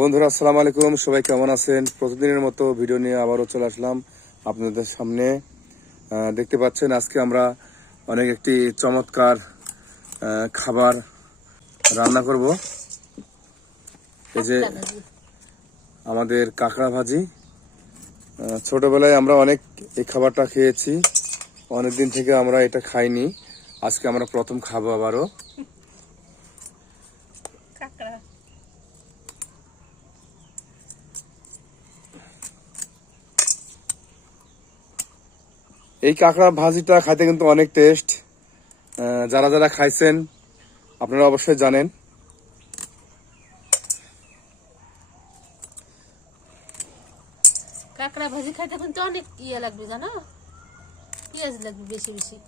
বন্ধুরা আসসালামু আলাইকুম, সবাই কেমন আছেন? প্রতিদিনের মতো ভিডিও নিয়ে আবারও চলে আসলাম আপনাদের সামনে। দেখতে পাচ্ছেন আজকে আমরা অনেক একটি চমৎকার খাবার রান্না করব। এই যে আমাদের কাঁকড়া ভাজি। ছোটবেলায় আমরা অনেক এই খাবারটা খেয়েছি, অনেকদিন থেকে আমরা এটা খাইনি। আজকে আমরা প্রথম খাবো আবারও। এই কাঁকড়া ভাজিটা খাইতে কিন্তু অনেক টেস্ট। যারা যারা খাইছেন আপনারা অবশ্যই জানেন। কাঁকড়া ভাজি খাইতে কিন্তু অনেক লাগবে, জানো, পেঁয়াজ লাগবে বেশি বেশি।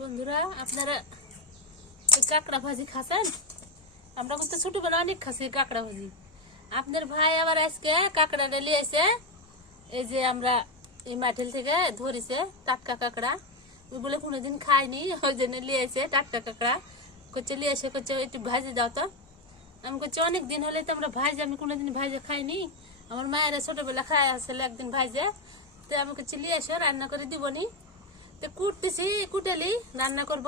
বন্ধুরা, আপনারা এই কাঁকড়া ভাজি খাচ্ছেন? আমরা কিন্তু ছোটবেলা অনেক খাচ্ছি কাঁকড়া ভাজি। আপনার ভাই আবার আজকে কাঁকড়াটা নিয়ে এসে, এই যে আমরা এই মাঠেল থেকে ধরেছে টাটকা কাঁকড়া, ওইগুলো কোনোদিন খাইনি, ওই জন্য নিয়ে এসে টাটকা কাঁকড়া করছে, নিয়ে এসে করছে একটু ভাজি দাও তো। আমি করছি অনেক দিন হলে তো আমরা ভাজি, আমি কোনোদিন ভাজে খাইনি। আমার মায়েরা ছোটবেলা খাই আসলে একদিন ভাজে, তো আমি করছি নিয়ে এসে রান্না করে দিবনি। তো কুটতেছি, কুটালি রান্না করব।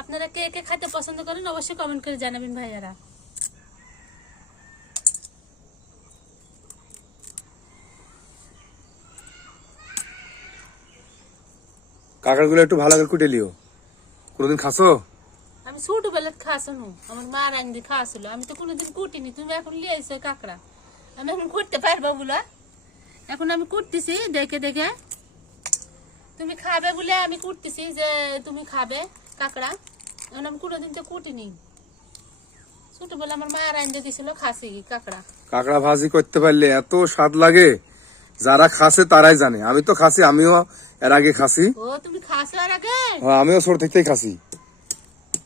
আপনারা কে কে খাইতে পছন্দ করেন অবশ্যই কমেন্ট করে জানাবেন ভাইয়ারা। কাঁকড়াগুলো একটু ভালো করে কুটে লিও। কোনোদিন খাসো? আমি ছোটবেলা খাওয়ানো, আমার মা রান্দি খাওয়াছিল, আমি তো কোনোদিন কুটিনি। তুমি এখন নিয়ে এসে কাঁকড়া, আমি এখন করতে পারবো বলে এখন আমি কুটতেছি দেখে দেখে। তুমি খাবে বলে আমি কুটতেছি, যে তুমি খাবে কাঁকড়া। এখন আমি কোনোদিন তো কুটিনি। ছোটবেলা আমার মা রান্দি দিছিল, খাসি কাঁকড়া। কাঁকড়া ভাজি করতে পারলে এত স্বাদ লাগে, যারা খাসে তারাই জানে। আমি তো খাসি, আমিও এর আগে খাসি। ও, তুমি খাসো আর আগে? হ্যাঁ, আমিও ছোট থেকেই খাসি।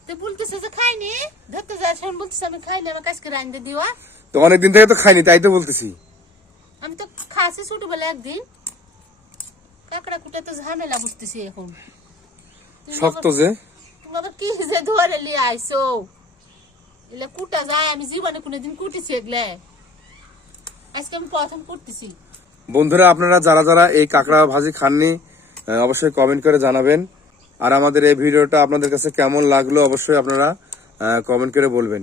তো বলতেছে যে খাইনি, ধরতে যায় শোন, বলতেছে আমি খাইনি, আমার কাছকে রান্দি দিওয়া। তো অনেকদিন থেকে তো খাইনি, তাই তো বলতেছি। আমি তো খাসি ছোটবেলা একদিন। কাঁকড়া কুটে তো ঝামেলা বুঝতেছি এখন। শক্ত যে। তুমি আবার কি যে ধরে নিয়ে আইসো, এলে কুটা যায়, আমি জীবনে কোনোদিন কুটেছি এগুলা, আজকে আমি প্রথম কুটতেছি। বন্ধুরা, আপনারা যারা যারা এই কাঁকড়া ভাজি খাননি অবশ্যই কমেন্ট করে জানাবেন। আর আমাদের এই ভিডিওটা আপনাদের কাছে কেমন লাগলো অবশ্যই আপনারা কমেন্ট করে বলবেন।